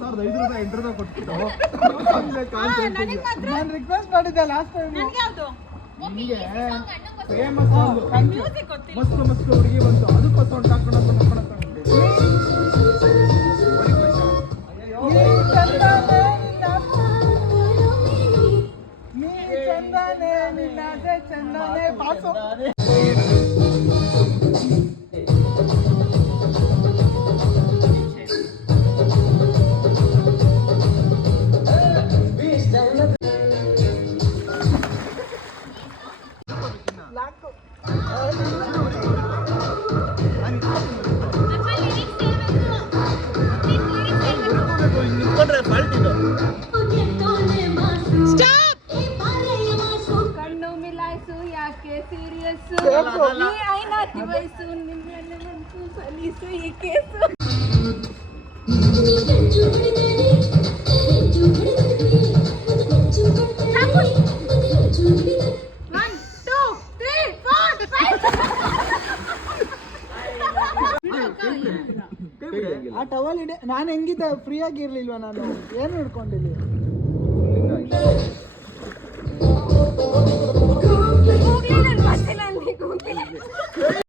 2005 ಕೊಟ್ಟಿದ್ದು ನಾನು ರಿಕ್ವೆಸ್ಟ್ ಮಾಡಿದ್ದೆ ಲಾಸ್ಟ್ ಟೈಮ್. ಫೇಮಸ್ ಮಸ್ತ್ ಮಸ್ತ್ ಹುಡುಗಿ ಬಂತು ಅದಕ್ಕೋಸ್ಕರ ಒಂದು ಹಾಕೊಂಡು ಚಂದನೆ ನಿನ್ನದೇ ಚಂದನೆ ಬಾಸು. ಕಣ್ಣು ಮಿಲಾಯಿಸು ಯಾಕೆ ಸೀರಿಯಸ್ ಐನಾತಿ ವಯಸ್ಸು ನಿನ್ನೆ ಮಂತು ಸಲೀಸು ಈ ಕೇಸು. ಆ ಟವಲ್ ಇಡೆ ನಾನು ಹೆಂಗಿದ್ದೆ ಫ್ರೀ ಆಗಿರ್ಲಿಲ್ವಾ? ನಾನು ಏನು ಹಿಡ್ಕೊಂಡಿಲ್ಲ.